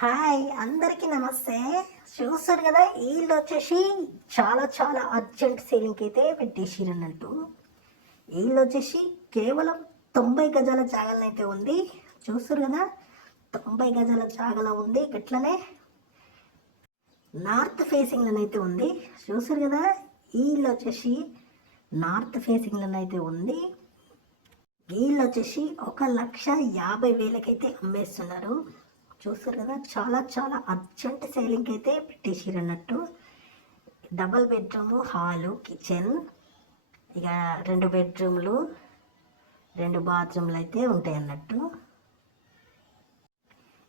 Hi అందరికీ నమస్తే. చూస్తారు కదా, వీళ్ళు వచ్చేసి చాలా చాలా అర్జెంట్ సేలింగ్కి అయితే పెట్టేసిరు అన్నట్టు. వీళ్ళు వచ్చేసి కేవలం 90 గజాల జాగాలను అయితే ఉంది. చూస్తారు కదా, 90 గజాల జాగలో ఉంది. ఇట్లనే నార్త్ ఫేసింగ్లను అయితే ఉంది. చూస్తారు కదా, వీళ్ళు వచ్చేసి నార్త్ ఫేసింగ్లను అయితే ఉంది. వీళ్ళు వచ్చేసి 1,50,000 అయితే అమ్మేస్తున్నారు. చూస్తారు కదా, చాలా చాలా అర్జెంట్ సేలింగ్కి అయితే పెట్టేసిరు అన్నట్టు. డబల్ బెడ్రూము, హాలు, కిచెన్, ఇక 2 బెడ్రూమ్లు, 2 బాత్రూమ్లు అయితే ఉంటాయి అన్నట్టు.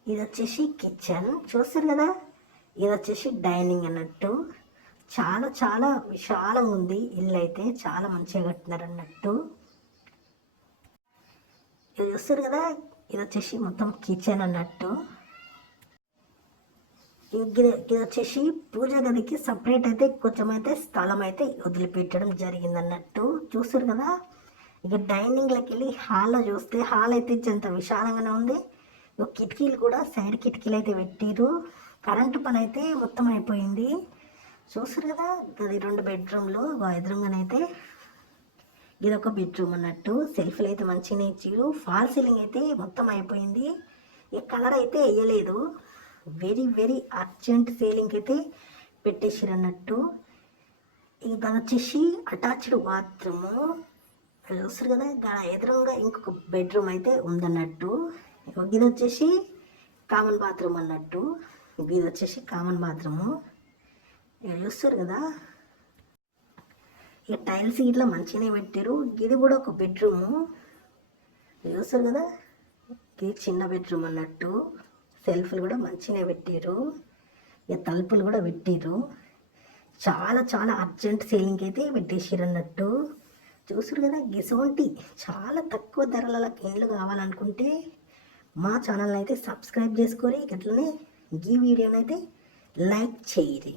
ఇది వచ్చేసి కిచెన్. చూస్తారు కదా, ఇది వచ్చేసి డైనింగ్ అన్నట్టు. చాలా చాలా విశాలంగా ఉంది. ఇల్లు అయితే చాలా మంచిగా కట్టినారు అన్నట్టు. ఇది చూస్తారు కదా, ఇది వచ్చేసి మొత్తం కిచెన్ అన్నట్టు. ఇది వచ్చేసి పూజ గదికి సపరేట్ అయితే కొంచెం అయితే స్థలం అయితే వదిలిపెట్టడం జరిగింది అన్నట్టు. చూస్తారు కదా, ఇక డైనింగ్లోకి వెళ్ళి హాల్లో చూస్తే హాల్ అయితే ఎంత విశాలంగానే ఉంది. కిటికీలు కూడా సైడ్ కిటికీలు అయితే పెట్టిరు. కరెంటు పని అయితే మొత్తం అయిపోయింది. చూస్తారు కదా, అది 2 బెడ్రూమ్లు, ఎదురుగానైతే ఇది ఒక బెడ్రూమ్ అన్నట్టు. సెల్ఫ్లు అయితే మంచిగానే ఇచ్చిరు. ఫాల్ సీలింగ్ అయితే మొత్తం అయిపోయింది. ఈ కలర్ అయితే వేయలేదు. వెరీ వెరీ అర్జెంట్ సేలింగ్కి అయితే పెట్టేసారు అన్నట్టు. ఇది వచ్చేసి అటాచ్డ్ బాత్రూము. చూస్తారు కదా, ఇక్కడ ఎదురుగా ఇంకొక బెడ్రూమ్ అయితే ఉందన్నట్టు. ఇది వచ్చేసి కామన్ బాత్రూమ్ అన్నట్టు. ఇది వచ్చేసి కామన్ బాత్రూము. చూస్తారు కదా, ఇక టైల్స్ ఇట్లా మంచిగానే పెట్టారు. ఇది కూడా ఒక బెడ్రూము. చూస్తారు కదా, ఇది చిన్న బెడ్రూమ్ అన్నట్టు. సెల్ఫ్లు కూడా మంచిగానే పెట్టారు. ఇక తలుపులు కూడా పెట్టారు. చాలా చాలా అర్జెంట్ సేలింగ్కి అయితే పెట్టేసారు అన్నట్టు. చూసారు కదా, గిసోంటి చాలా తక్కువ ధరల ఇండ్లు కావాలనుకుంటే మా ఛానల్ని అయితే సబ్స్క్రైబ్ చేసుకొని అట్లనే ఈ వీడియోని అయితే లైక్ చేయరు.